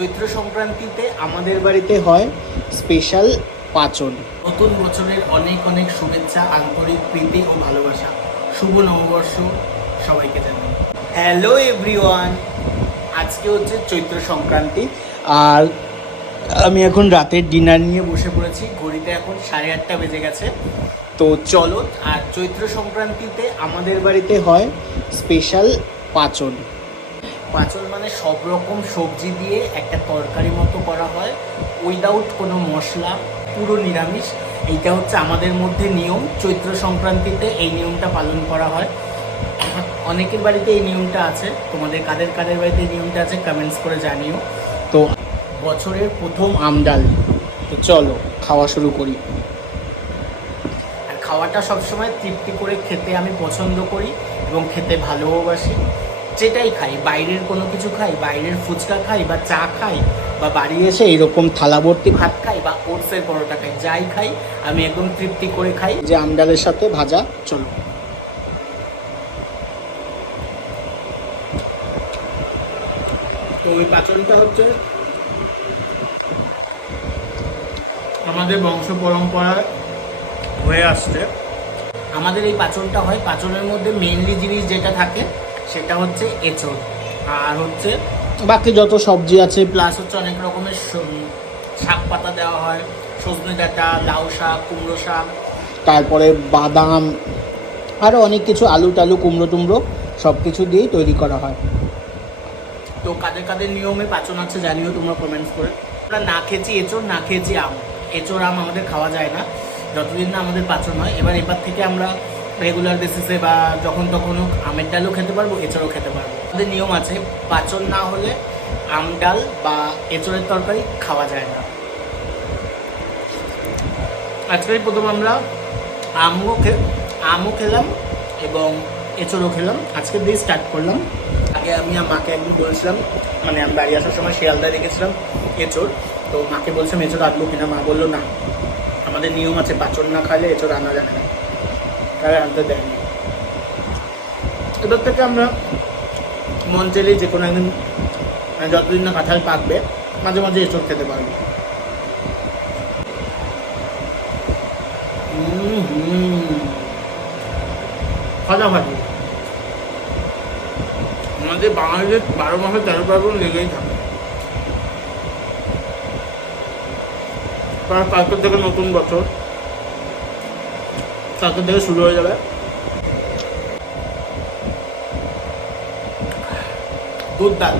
চৈত্র সংক্রান্তিতে আমাদের বাড়িতে হয় স্পেশাল পাঁচন। নতুন বছরের অনেক অনেক শুভেচ্ছা, আন্তরিক প্রীতি ও ভালোবাসা। শুভ নববর্ষ সবাইকে জানাই। হ্যালো এভরিওয়ান, আজকে হচ্ছে চৈত্র সংক্রান্তি আর আমি এখন রাতের ডিনার নিয়ে বসে পড়েছি। ঘড়িতে এখন 8:30 বেজে গেছে। তো চলো, আর চৈত্র সংক্রান্তিতে আমাদের বাড়িতে হয় স্পেশাল পাঁচন। পাঁচল মানে সব রকম সবজি দিয়ে একটা তরকারি মতো করা হয়, উইদাউট কোনো মশলা, পুরো নিরামিষ। এইটা হচ্ছে আমাদের মধ্যে নিয়ম। চৈত্র সংক্রান্তিতে এই নিয়মটা পালন করা হয়। অনেকের বাড়িতে এই নিয়মটা আছে, তোমাদের কাদের কাদের বাড়িতে এই নিয়মটা আছে কমেন্টস করে জানিও। তো বছরের প্রথম আমডাল, তো চলো খাওয়া শুরু করি। আর খাওয়াটা সবসময় তৃপ্তি করে খেতে আমি পছন্দ করি এবং খেতে ভালোবাসি। যেটাই খাই, বাইরের কোনো কিছু খাই, বাইরের ফুচকা খাই বা চা খাই, বা বাড়ি এসে এরকম থালা ভর্তি ভাত খাই বা ওটসের পরোটা খাই, যাই খাই আমি একদম তৃপ্তি করে খাই। যে আমডালের সাথে ভাজা, চলো। তো ওই পাচনটা হচ্ছে আমাদের বংশ পরম্পরায় হয়ে আসছে। আমাদের এই পাচনটা হয়, পাচনের মধ্যে মেনলি জিনিস যেটা থাকে সেটা হচ্ছে এঁচড়, আর হচ্ছে বাকি যত সবজি আছে, প্লাস হচ্ছে অনেক রকমের শাক পাতা দেওয়া হয়, সজনে ডাঁটা, লাউ শাক, কুমড়ো শাক, তারপরে বাদাম, আরও অনেক কিছু, আলু টালু, কুমড়ো টুমড়ো সব কিছু দিয়েই তৈরি করা হয়। তো কাদের কাদের নিয়মে পাচন আছে জানিও তোমরা কমেন্টস করে। আমরা না খেয়েছি এঁচড়, না খেয়েছি আম। এঁচড় আম আমাদের খাওয়া যায় না যতদিন না আমাদের পাচন হয়। এবার থেকে আমরা রেগুলার বেসিসে বা যখন তখন হোক আমের ডালও খেতে পারবো, এঁচড়ও খেতে পারবো। আমাদের নিয়ম আছে, পাচন না হলে আম ডাল বা এঁচড়ের তরকারি খাওয়া যায় না। আজকেই প্রথম আমরা আমও খেলাম এবং এঁচড়ও খেলাম। আজকে দিয়ে স্টার্ট করলাম। আগে আমি মাকে একদিন বলেছিলাম, মানে আমি বাড়ি আসার সময় শিয়ালদায় রেখেছিলাম এঁচড়, তো মাকে বলছিলাম এঁচড় আনবো কিনা। মা বললো না, আমাদের নিয়ম আছে পাচন না খাইলে এঁচড় আনা যাবে না, তারা আনতে দেয়নি। এবার থেকে আমরা মন চাইলেই যে কোনো একদিন, যতদিন না কাঁঠাল পাকবে, মাঝে মাঝে এঁচড় খেতে পারবো। ফাটাফাটি। আমাদের বাঙালিদের 12 মাসে 13 পার্বণ লেগেই থাকে। কালকের থেকে নতুন বছর, কালকের থেকে শুরু হয়ে যাবে। দুধ ডাল।